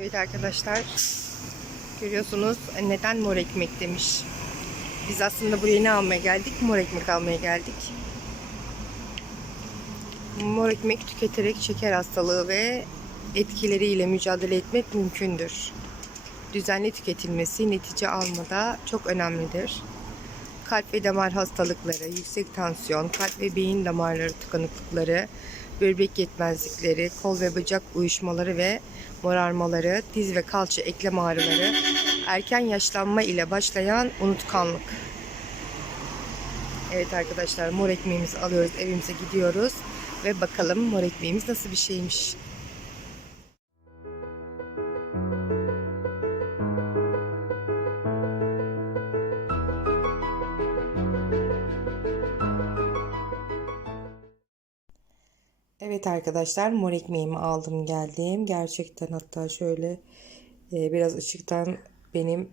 Evet arkadaşlar. Görüyorsunuz neden mor ekmek demiş. Biz aslında buraya ne almaya geldik? Mor ekmek almaya geldik. Mor ekmek tüketerek şeker hastalığı ve etkileriyle mücadele etmek mümkündür. Düzenli tüketilmesi netice almada çok önemlidir. Kalp ve damar hastalıkları, yüksek tansiyon, kalp ve beyin damarları tıkanıklıkları, böbrek yetmezlikleri, kol ve bacak uyuşmaları ve morarmaları, diz ve kalça eklem ağrıları, erken yaşlanma ile başlayan unutkanlık. Evet arkadaşlar mor ekmeğimizi alıyoruz, evimize gidiyoruz ve bakalım mor ekmeğimiz nasıl bir şeymiş. Evet arkadaşlar mor ekmeğimi aldım geldim. Gerçekten hatta şöyle e, biraz ışıktan benim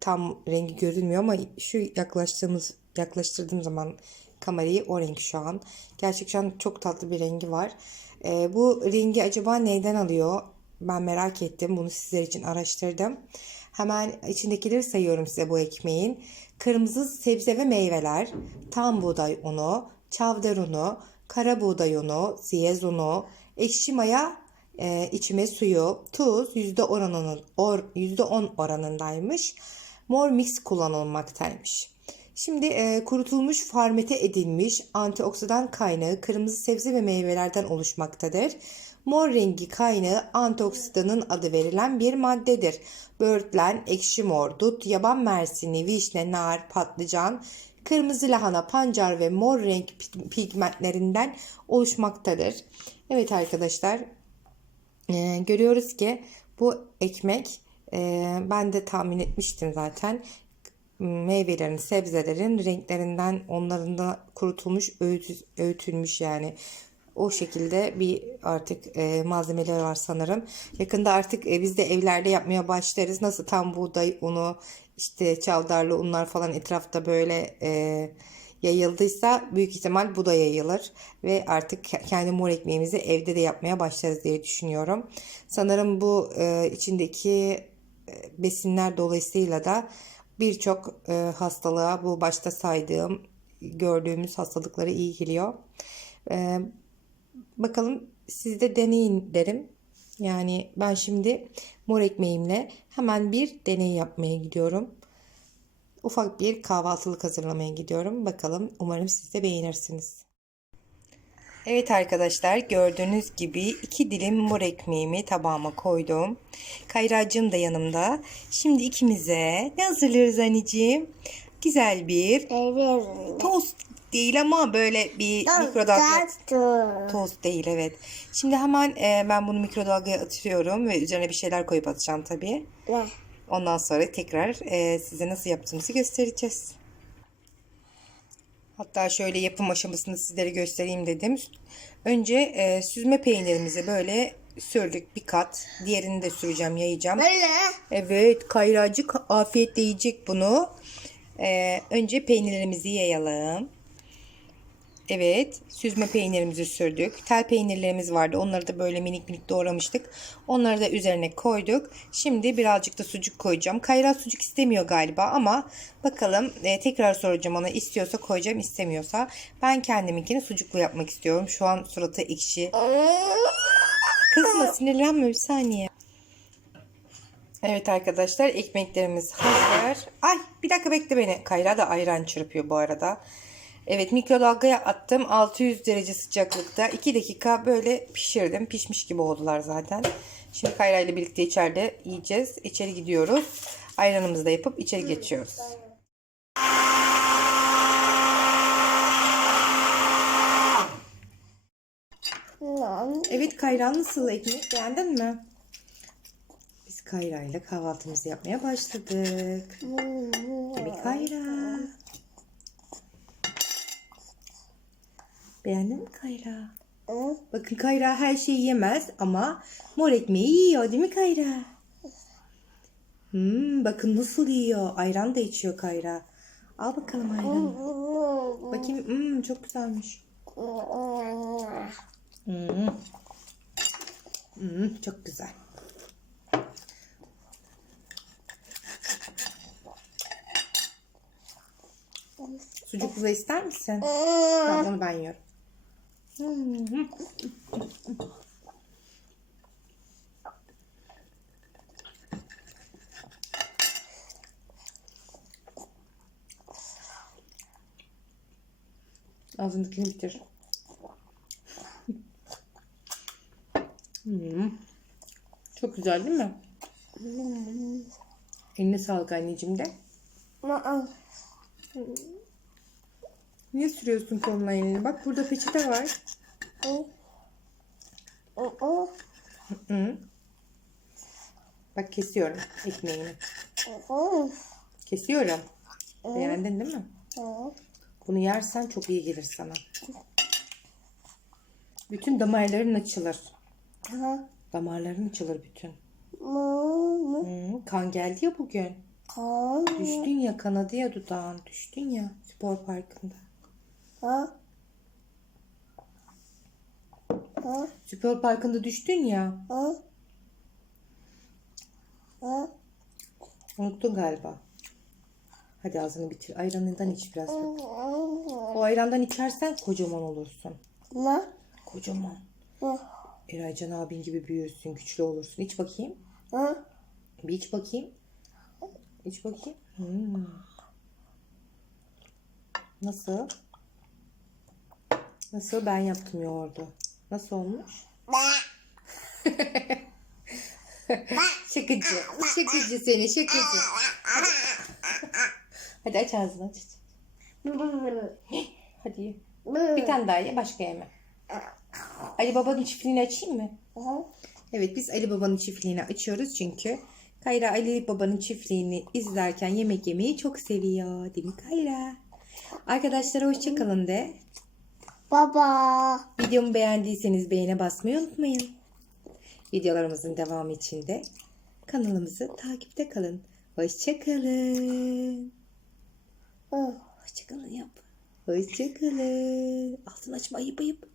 tam rengi görünmüyor ama şu yaklaştığımız yaklaştırdığım zaman kamerayı o renk şu an. Gerçekten çok tatlı bir rengi var. E, bu rengi acaba neyden alıyor? Ben merak ettim. Bunu sizler için araştırdım. Hemen içindekileri sayıyorum size bu ekmeğin. Kırmızı sebze ve meyveler, tam buğday unu, çavdar unu, kara buğday unu, ziyez unu, ekşi maya, e, içime suyu, tuz yüzde oranının or, %10 oranındaymış. Mor mix kullanılmaktaymış. Şimdi e, kurutulmuş farmete edilmiş antioksidan kaynağı kırmızı sebze ve meyvelerden oluşmaktadır. Mor rengi kaynağı antioksidanın adı verilen bir maddedir. Böğürtlen, ekşi mor, dut, yaban mersini, vişne, nar, patlıcan, kırmızı lahana, pancar ve mor renk pigmentlerinden oluşmaktadır. Evet arkadaşlar e, görüyoruz ki bu ekmek e, ben de tahmin etmiştim zaten meyvelerin, sebzelerin renklerinden onların da kurutulmuş, öğüt, öğütülmüş yani o şekilde bir artık e, malzemeler var sanırım. Yakında artık e, biz de evlerde yapmaya başlarız. Nasıl tam buğday unu, işte çavdarlı unlar falan etrafta böyle e, yayıldıysa büyük ihtimal bu da yayılır. Ve artık kendi mor ekmeğimizi evde de yapmaya başlarız diye düşünüyorum. Sanırım bu e, içindeki e, besinler dolayısıyla da birçok e, hastalığa bu başta saydığım gördüğümüz hastalıklara iyi geliyor. E, bakalım siz de deneyin derim. Yani ben şimdi mor ekmeğimle hemen bir deney yapmaya gidiyorum. Ufak bir kahvaltılık hazırlamaya gidiyorum. Bakalım umarım siz de beğenirsiniz. Evet arkadaşlar gördüğünüz gibi iki dilim mor ekmeğimi tabağıma koydum. Kayracığım da yanımda. Şimdi ikimize ne hazırlıyoruz anneciğim? Güzel bir tost değil ama böyle bir mikrodalga tost değil evet. Şimdi hemen e, ben bunu mikrodalgaya atıyorum ve üzerine bir şeyler koyup atacağım tabii. Ne? Ondan sonra tekrar e, size nasıl yaptığımızı göstereceğiz. Hatta şöyle yapım aşamasını sizlere göstereyim dedim. Önce e, süzme peynirimizi böyle sürdük bir kat. Diğerini de süreceğim, yayacağım. Böyle. Evet, kayracık afiyetle yiyecek bunu. E, önce peynirlerimizi yayalım. Evet, süzme peynirimizi sürdük. Tel peynirlerimiz vardı. Onları da böyle minik minik doğramıştık. Onları da üzerine koyduk. Şimdi birazcık da sucuk koyacağım. Kayra sucuk istemiyor galiba ama bakalım e, tekrar soracağım ona. istiyorsa koyacağım, istemiyorsa. Ben kendiminkini sucuklu yapmak istiyorum. Şu an suratı ekşi. Kızma sinirlenme bir saniye. Evet arkadaşlar ekmeklerimiz hazır. Ay bir dakika bekle beni. Kayra da ayran çırpıyor bu arada. Evet mikrodalgaya attım. 600 derece sıcaklıkta 2 dakika böyle pişirdim. Pişmiş gibi oldular zaten. Şimdi Kayra ile birlikte içeride yiyeceğiz. İçeri gidiyoruz. Ayranımızı da yapıp içeri geçiyoruz. Evet Kayra nasıl ekmek beğendin mi? Biz Kayra ile kahvaltımızı yapmaya başladık. Tabii Kayra. Beğendin mi Kayra? Hı? Bakın Kayra her şeyi yemez ama mor ekmeği yiyor değil mi Kayra? Hmm, bakın nasıl yiyor. Ayran da içiyor Kayra. Al bakalım ayranı. Bakayım. Hmm, çok güzelmiş. Hmm. Hmm, çok güzel. Sucuklu ister misin? Tamam onu ben yiyorum. Hmm. Ağzındakini bitir. Hmm. Çok güzel değil mi? Eline sağlık anneciğim de. Niye sürüyorsun koluna elini? Bak burada peçete var. Hı. Bak kesiyorum ekmeğini. Kesiyorum. Beğendin değil mi? Bunu yersen çok iyi gelir sana. Bütün damarların açılır. Damarların açılır bütün. Hı, kan geldi ya bugün. Düştün ya kanadı ya dudağın. Düştün ya spor parkında. Spor parkında düştün ya. Unuttun galiba. Hadi ağzını bitir. Ayranından iç biraz. bak. O ayrandan içersen kocaman olursun. Kocaman. Eraycan abin gibi büyürsün. Güçlü olursun. İç bakayım. Bir iç bakayım. İç bakayım. Hmm. Nasıl? Nasıl? Ben yaptım yoğurdu. Nasıl olmuş? şakacı. Şakacı seni şakacı. Hadi, aç ağzını aç. Hadi ye. Bir tane daha ye başka yeme. Ali Baba'nın çiftliğini açayım mı? Evet biz Ali Baba'nın çiftliğini açıyoruz çünkü Kayra Ali Baba'nın çiftliğini izlerken yemek yemeyi çok seviyor. Değil mi Kayra? Arkadaşlara hoşçakalın de. Baba. Videomu beğendiyseniz beğene basmayı unutmayın. Videolarımızın devamı için de kanalımızı takipte kalın. Hoşçakalın. Hoşçakalın yap. Hoşçakalın. Altını açma ayıp ayıp.